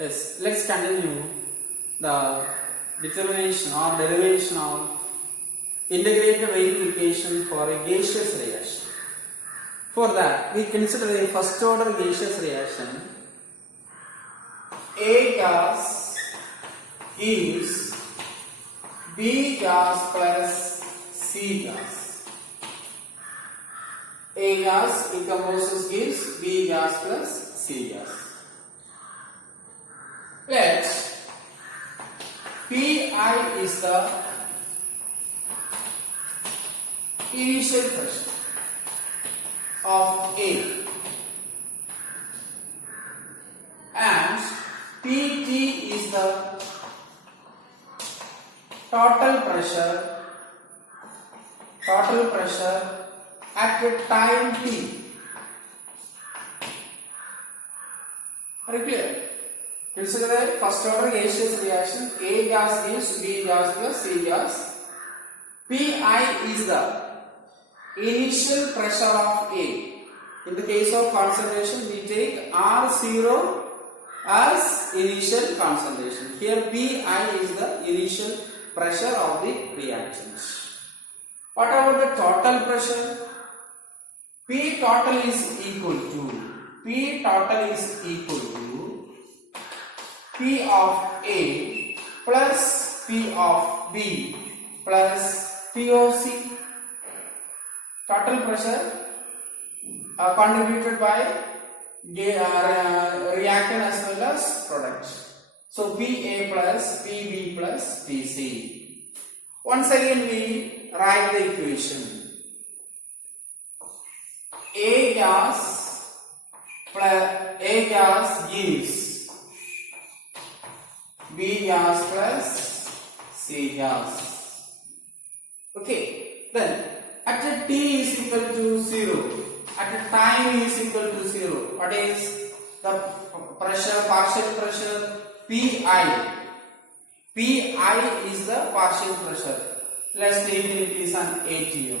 Yes, let's continue the determination or derivation of integrated rate equation for a gaseous reaction. For that, we consider a first order gaseous reaction. A gas gives B gas plus C gas. A gas decomposes gives B gas plus C gas. Let Pi is the initial pressure of A and Pt is the total pressure at a time t. Are you clear? Consider a first order gaseous reaction. A gas gives B gas plus C gas. Pi is the initial pressure of A. In the case of concentration, we take R0 as initial concentration. Here Pi is the initial pressure of the reactant. What about the total pressure? P total is equal to P of A plus P of B plus P of C. Total pressure contributed by reactant as well as product. So Pa plus Pb plus Pc. Once again we write the equation. A gas gives B gas plus C gas. Okay, then at a t is equal to 0, at a time is equal to 0, what is the pressure, partial pressure? Pi. Pi is the partial pressure. Let's take it is an ATM.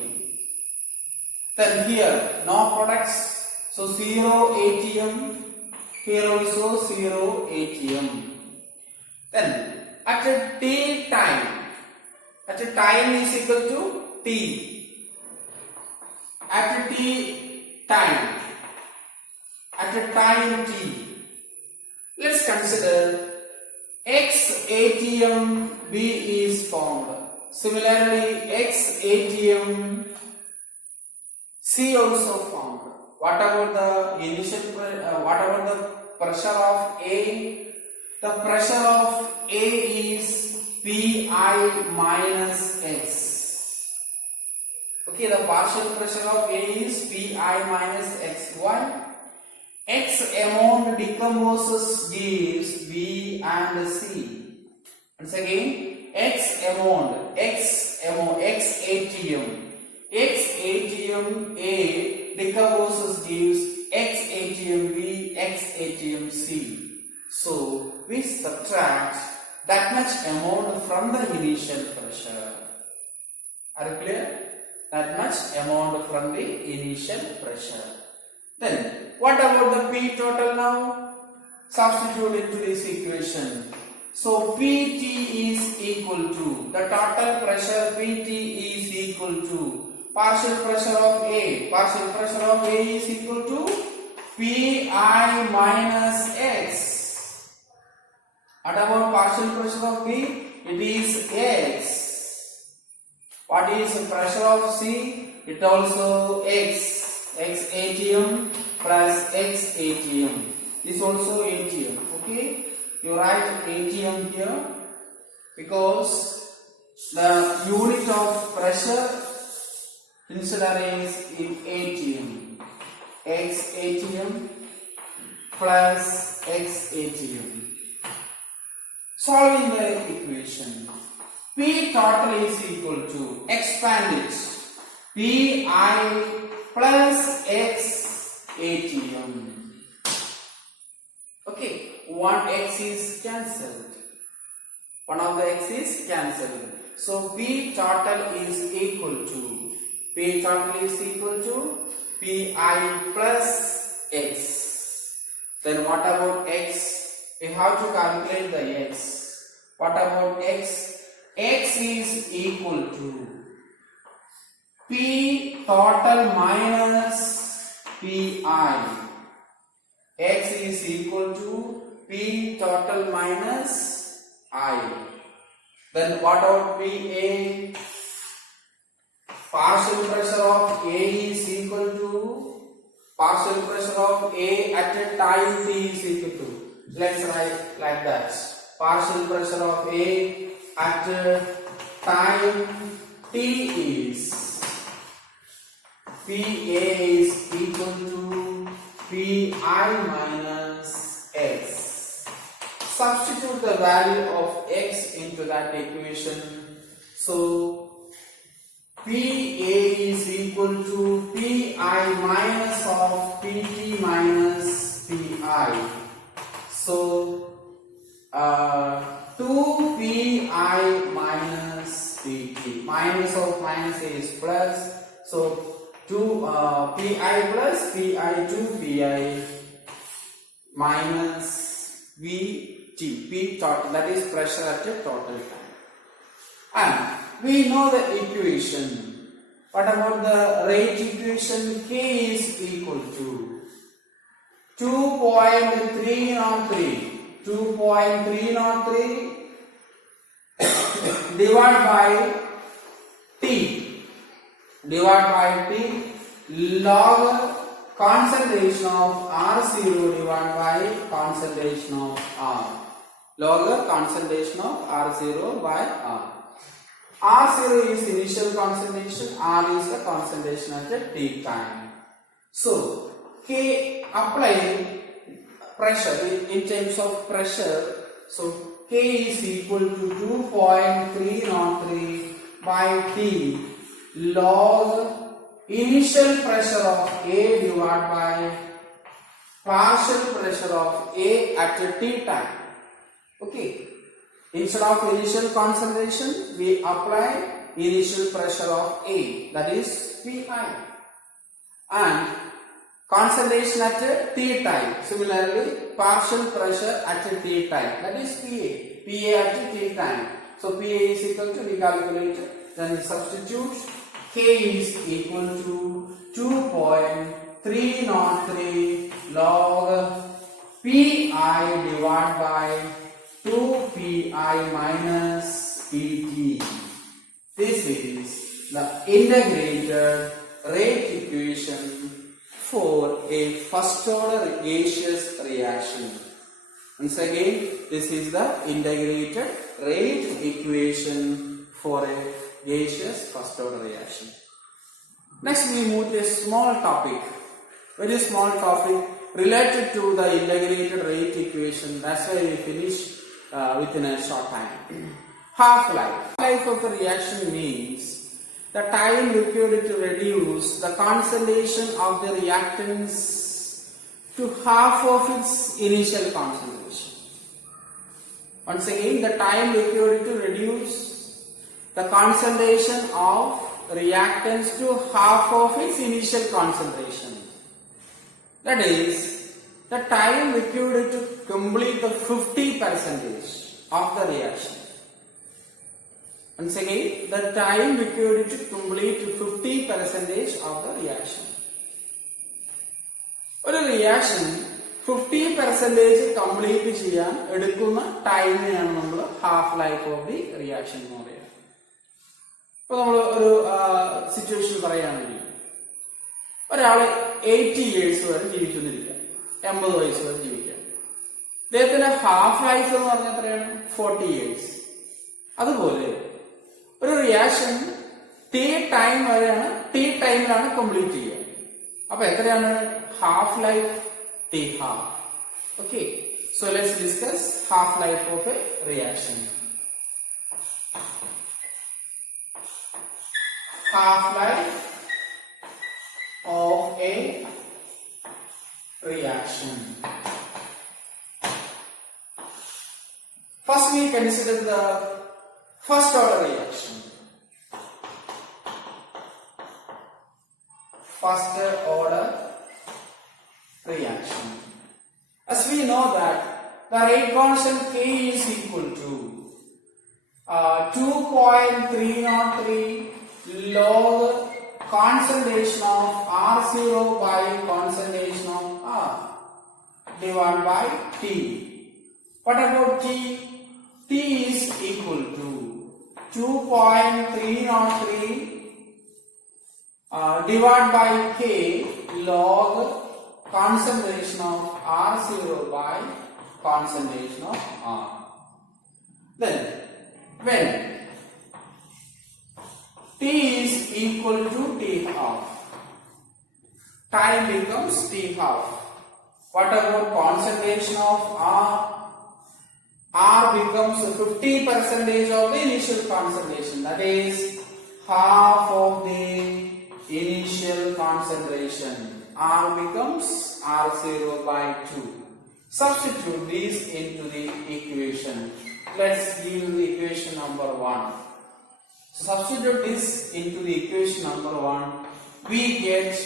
Then here no products, so 0 ATM. Here also 0 ATM. Then at a t time, at a time is equal to t. At a t time, at a time t, let's consider X ATM B is formed. Similarly, X ATM C also formed. What about the initial? What about the pressure of A? The pressure of A is Pi minus X. Okay, the partial pressure of A is Pi minus X. Why? X amount decomposes gives B and C. Once again, X ATM A decomposes gives X ATM B, X ATM C. So we subtract that much amount from the initial pressure. Are you clear? That much amount from the initial pressure. Then what about the P total now? Substitute into this equation. So Pt is equal to, the total pressure Pt is equal to partial pressure of A. Partial pressure of A is equal to Pi minus X. What about partial pressure of B? It is X. What is the pressure of C? It also X. X ATM plus X ATM. This also ATM. Okay? You write ATM here because the unit of pressure consider is in ATM. X ATM plus X ATM. Solving the equation. P total is equal to, expand it, Pi plus X ATM. Okay, one X is cancelled. One of the X is cancelled. So P total is equal to, P total is equal to Pi plus X. Then what about X? we have to calculate the x. What about x? X is equal to P total minus Pi. X is equal to P total minus I. Then what about PA? Partial pressure of A is equal to partial pressure of A at a time T is equal to. Let's write like that. Partial pressure of A at a time T is PA is equal to Pi minus X. Substitute the value of X into that equation. So PA is equal to Pi minus of Pt minus Pi. So 2Pi minus Pt. Minus of minus is plus. So 2Pi plus Pi 2Pi minus Vt. P total, that is pressure at a total time. And we know the equation. What about the rate equation? K is equal to 2.303 divided by T log concentration of R0 divided by concentration of R. Log concentration of R0 by R. R0 is initial concentration, R is the concentration at the T time. So, K apply pressure in terms of pressure. So, K is equal to 2.303 by T log initial pressure of A divided by partial pressure of A at a T time. Okay. Instead of initial concentration, we apply initial pressure of A, that is Pi, and concentration at a T time. Similarly, partial pressure at a T time, that is Pa at a T time. So Pa is equal to, we calculate, then we substitute. K is equal to 2.303 log Pi divided by 2Pi minus Pt. This is the integrated rate equation for a first order gaseous reaction. Once again, this is the integrated rate equation for a gaseous first order reaction. Next we move to a small topic, very small topic related to the integrated rate equation. That's why we finish within a short time. Half-life. Half-life of a reaction means the time required to reduce the concentration of the reactants to half of its initial concentration. Once again, the time required to reduce the concentration of reactants to half of its initial concentration. That is, the time required to complete the 50% of the reaction. Once again, the time required to complete 50% of the reaction. ഒരു reaction 50% complete ചെയ്യാൻ എടുക്കുന്ന ടൈമിനെയാണ് നമ്മൾ half life of the reaction എന്ന് പറയുന്നത്. ഇപ്പൊ നമ്മൾ ഒരു situation പറയുകയാണെങ്കിൽ ഒരാള് 80 years വരെ ജീവിച്ചെന്നിരിക്കുക, 80 വയസ്സ് വരെ ജീവിക്കുക. അദ്ദേഹത്തിന്റെ ഹാഫ് ലൈഫ് എന്ന് പറഞ്ഞാൽ എത്രയാണ്? 40 years. അതുപോലെ ഒരു റിയാക്ഷൻ ടി ടൈം വരെയാണ്, ടി ടൈമിലാണ് കംപ്ലീറ്റ് ചെയ്യുക. അപ്പൊ എത്രയാണ് half life? T half. Okay, so let's discuss half life of A reaction. Half life of a reaction. First we consider the first order reaction. First order reaction. As we know that the rate constant K is equal to 2.303 log concentration of R0 by concentration of R divided by T. What about T? T is equal to 2.303 divided by K log concentration of R0 by concentration of R. Then when T is equal to T half, time becomes T half. What about concentration of R? R becomes 50% of the initial concentration, that is half of the initial concentration. R becomes R0 by 2. Substitute these into the equation. Let's give the equation number 1. So substitute this into the equation number 1. We get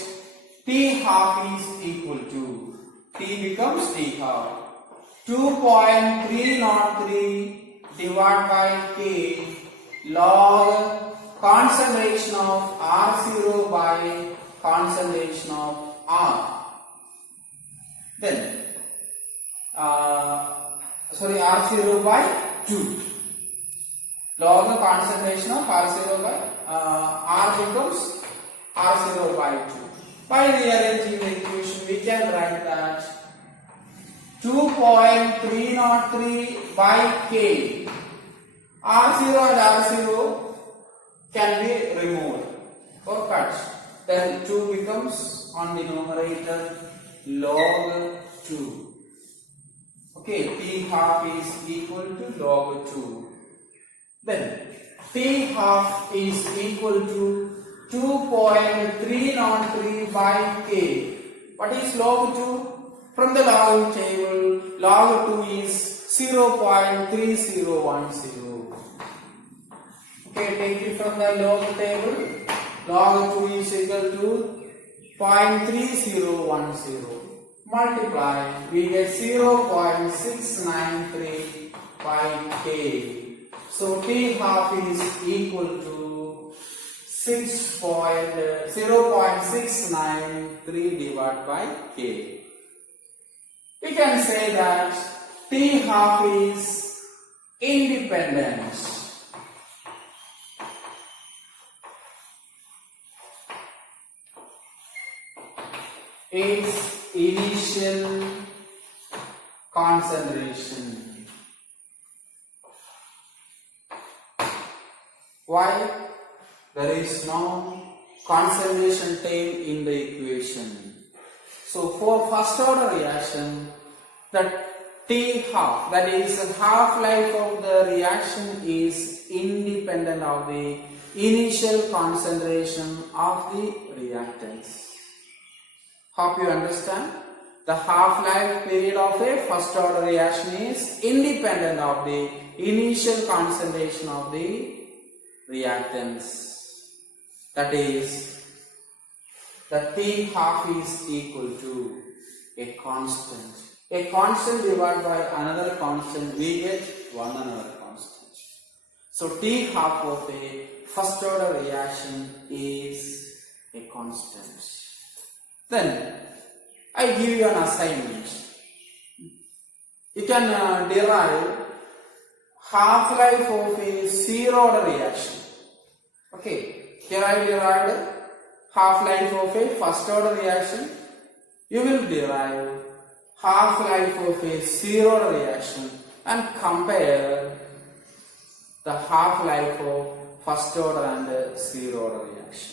T half is equal to, T becomes T half, 2.303 divided by K log concentration of R0 by concentration of R. Then R0 by 2. Log the concentration of R0 by R becomes R0 by 2. By rearranging the equation, we can write that 2.303 by K. R0 and R0 can be removed or cut. Then 2 becomes on the numerator log 2. Okay, T half is equal to log 2. Then T half is equal to 2.303 by K. What is log 2? From the log table, log 2 is 0.3010. Okay, take it from the log table. Log 2 is equal to 0.3010. Multiply, we get 0.693 by K. So T half is equal to 0.693 divided by K. We can say that T half is independent. Its initial concentration. Why? There is no concentration term in the equation. So for first order reaction, the T half, that is the half-life of the reaction, is independent of the initial concentration of the reactants. Hope you understand. The half-life period of a first order reaction is independent of the initial concentration of the reactants. That is, the T half is equal to a constant. A constant divided by another constant, we get one another constant. So T half of a first order reaction is a constant. Then I give you an assignment. You can derive half-life of a zero order reaction. Okay, here I derived half-life of a first order reaction. You will derive half-life of a zero order reaction and compare the half-life of first order and zero order reaction.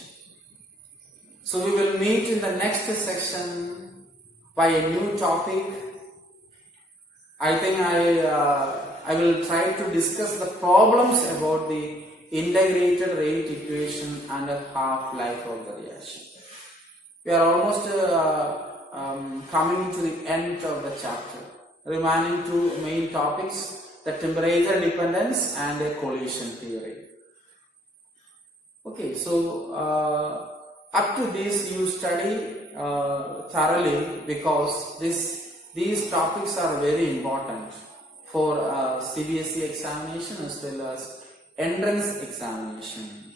So we will meet in the next section by a new topic. I think I will try to discuss the problems about the integrated rate equation and the half-life of the reaction. We are almost coming to the end of the chapter. Remaining two main topics, the temperature dependence and the collision theory. Okay, so up to this you study thoroughly, because this These topics are very important for CBSE examination as well as entrance examination.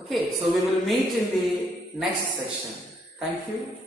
Okay, so we will meet in the next session. Thank you.